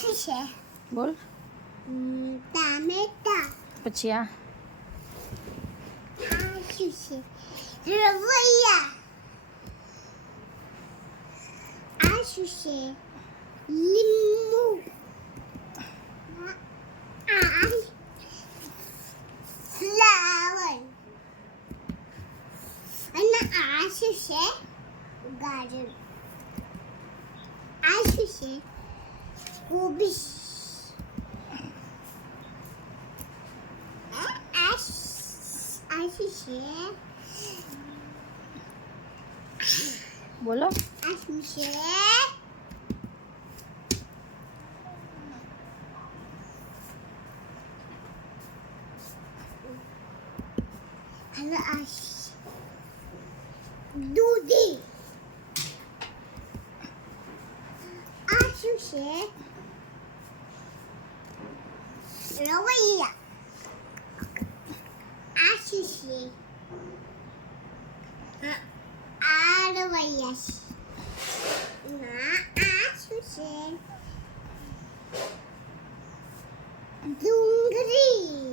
શું છે? બોલ. ટામેટા. પછી આ શું છે? રવૈયા. આ શું છે? લીંબુ. આ ફ્લાવર. અને આ શું છે? ગાજર. આ શું છે? કોબીજ. આ શું છે? બોલો. આ શું છે? હવે આ દૂધી. આ શું છે? રવૈયા. આ શું છે? આ રવૈયા છે. આ શું છે? ડુંગળી.